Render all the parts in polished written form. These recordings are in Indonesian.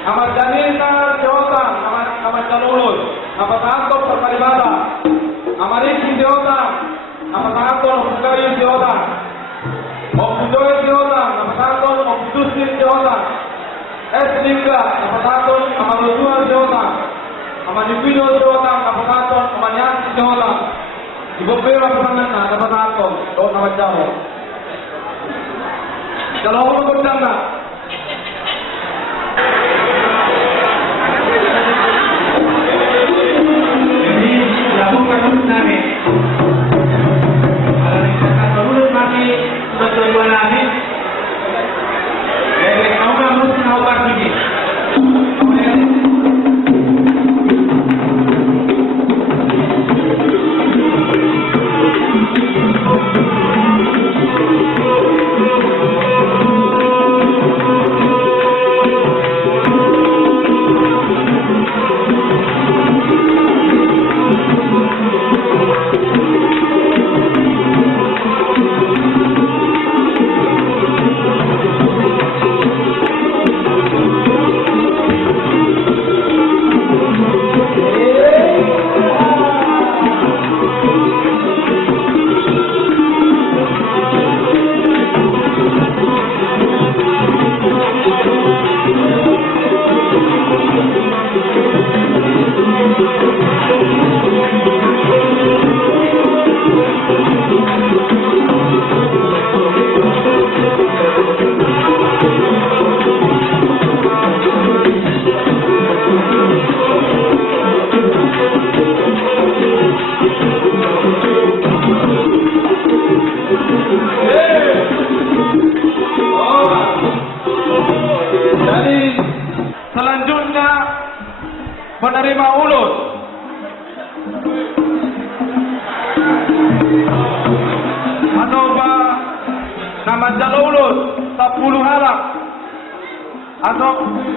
Ahmad Janita Sihotang, Ahmad Jalulus, Ahmad Anton Perkalibata, Ahmad Iki Sihotang, Ahmad Anton Bukayu Sihotang, Obujoy Sihotang, Ahmad Anton Obudusir Sihotang, S. Lingga, Ahmad Anton Ahmad Lutua Sihotang, Ahmad Ibido Sihotang, Ahmad Anton Ahmad Yansi Sihotang, Ibu Bera Pertamina, Ahmad Anton, Dok Ahmad Jamo. Kalau orang bercanda, jadi lakukan nabi. Kalau kita terus masih berjuang nabi, kau kan mesti tahu pasti. penerima ulus. Atau nama jalur ulus 10 halak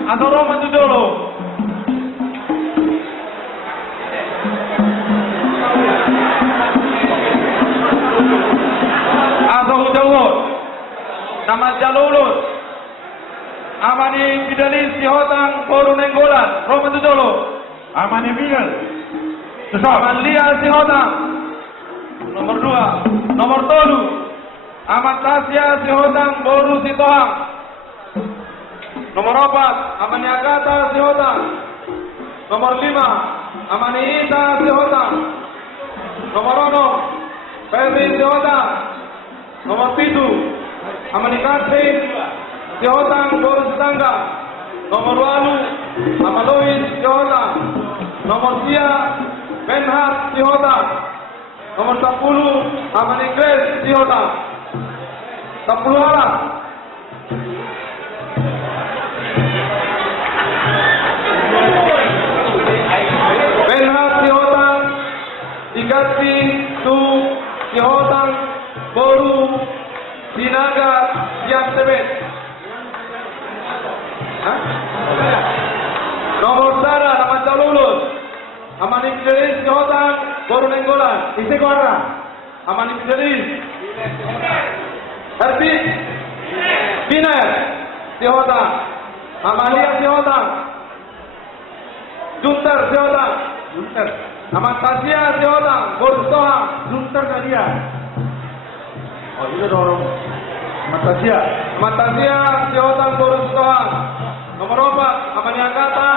atau Roma itu dulu. Atau jauh nama jalur ulus. Amani Fidelis Sihotang Boru Nenggolan Roma itu dulu. Amani Miguel Aman Lia Sihotang nomor 2. Nomor 3 Aman Tasya Sihotang Boru Sitohang. Nomor 4 Amani Agata Sihotang. Nomor 5 Amani Ita Sihotang. Nomor 6 Ferry Sihotang. Nomor 7 Amani Kasih Sihotang Boru Setangga. Nomor 8 Amalois Sihotang. Nomor 3 Benhat Sihotang. Nomor 10 Amani Grace Sihotang. 10 arah. Benhat Sihotang diganti tu Sihotang Boru Sinaga Siap Sebet. Nomor Sara nama Calulus Amani Fidelis Sihotang Boru Nenggolan. Isi kuara Amani Fidelis Herbit Biner Sihotang. Amalia Sihotang. Junter Sihotang. Aman Tasya Sihotang Boru Sitohang. Junter Nadia. Oh itu dorong Tasya Sihotang Boru Sitohang. Nomor 4 Amani Agata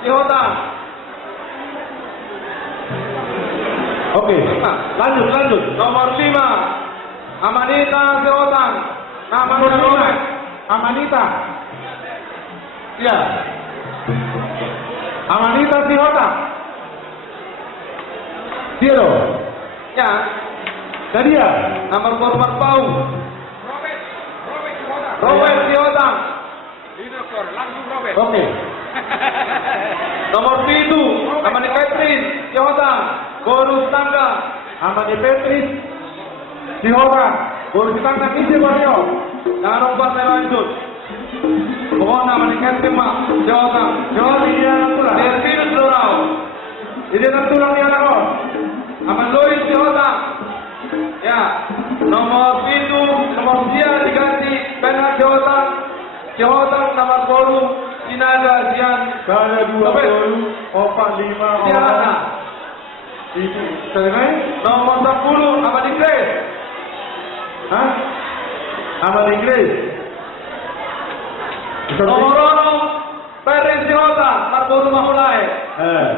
Sihotang. Oke, lanjut. Nomor 5 Amanita Sihotang. Nomor 5 Amanita. Ya. Amanita Sihotang. Zero. Ya. Nadia. Nomor format Pau. Robert Sihotang. Oke. Nomor 7 Amani Petris Sihotang Boru Setangga. Amani Petris Sihotang Boru Setangga isi Mario. Jangan lupa saya lanjut. Pokoknya Amani Petris Sihotang. Jawab dia natural. Delfinus Dorau. Ini natural dia nakon. Aman Lois Sihotang. Ya. Nomor 7 nomor dia diganti Benhat Sihotang. Sihotang nomor baru Sinaga Sian. Saya 20, 45 Siana. orang. Itu terus Nomor 10 Ahmad Ingris. hah? Amal Inggris. Nomor 6 Ferry Sihotang Marboru Mahulai.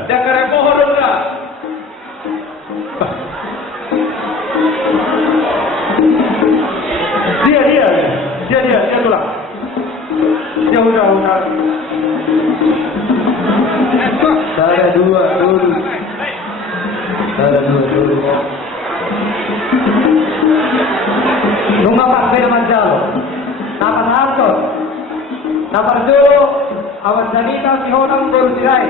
Jakare pohon udah. Dia tulang. Dia udah. Saya dua dulu. Nunga pakai nama jalo. Nama Harto. Nama Jo. Awan Janita Sihotang Berusirai.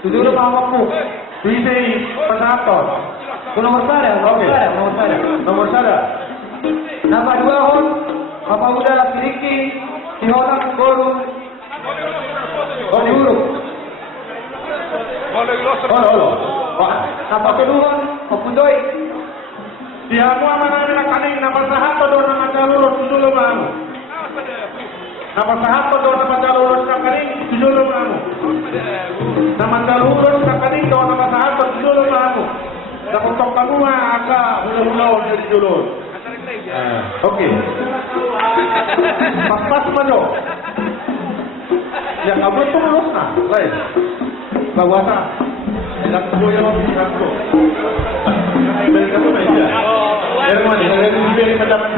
Tujuh pamaku. Ini pesator. Nomor saya. Nomor saya. Nama dua hon. Apa udah laki Riki. Sihotang Beru. Huruf. Halo. Nama kedua Opundoi. Dia mau anak kaning nama sahabat do nama jalur dulu kamu. Nama sahabat do nama jalur kaning dulu kamu. Nama jalur kaning do nama sahabat dulu kamu. Dan untuk kamu agak ulang dari dulu. Oke. Pas mano. Ya kamu tuh lulus nah, lain. Bawasa. Dan kemudian aku. Dari kamu aja. Dari mana? Dari biar kita dapat.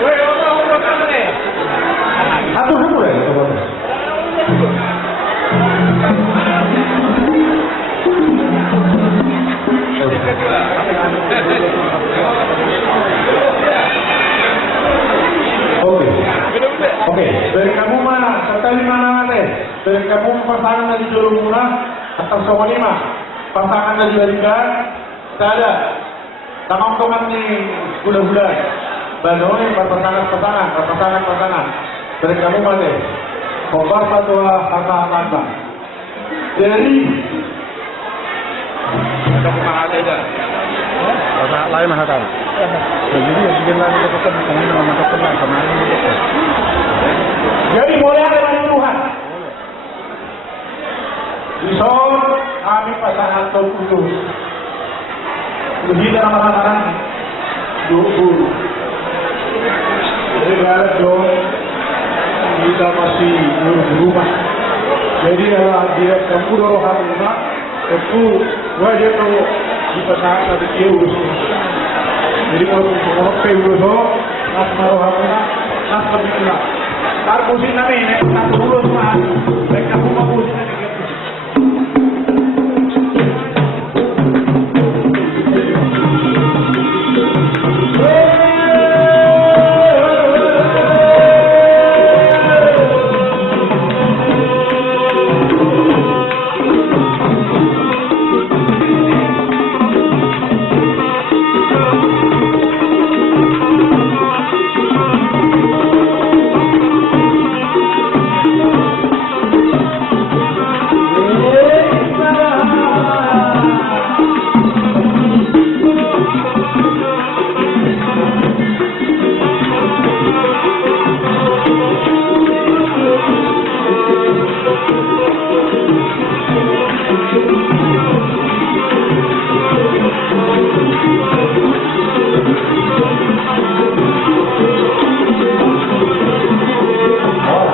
Woi, orang kamu ni. Aku dulu ya, teman. Oke. Dari kamu mana? Sekali mana nih? Dari kamu pasangan dari Juru Murah atau Soma 5? Pasangan dari Balikan? Tak ada. Teman-teman nih bulan-bulan. Banoi pasangan. Dari kamu mana? Kobar fatwa haka. Dari lain mah tahu. Jadi ya bikin lagi ketemu dengan nama ketemu kemarin. jadi boleh ada Tuhan. Bisa kami pasangan terputus. Lebih dalam pasangan dulu. Jadi galak dong. Kita masih di rumah. Jadi dia kamu dorong rumah. Itu wajib tu di pasangan ada keurus. Jadi kalau keurus nas marohamuna nas lebih kurang. Tarpusin namin, natulog pa. Baik na po mabusin namin.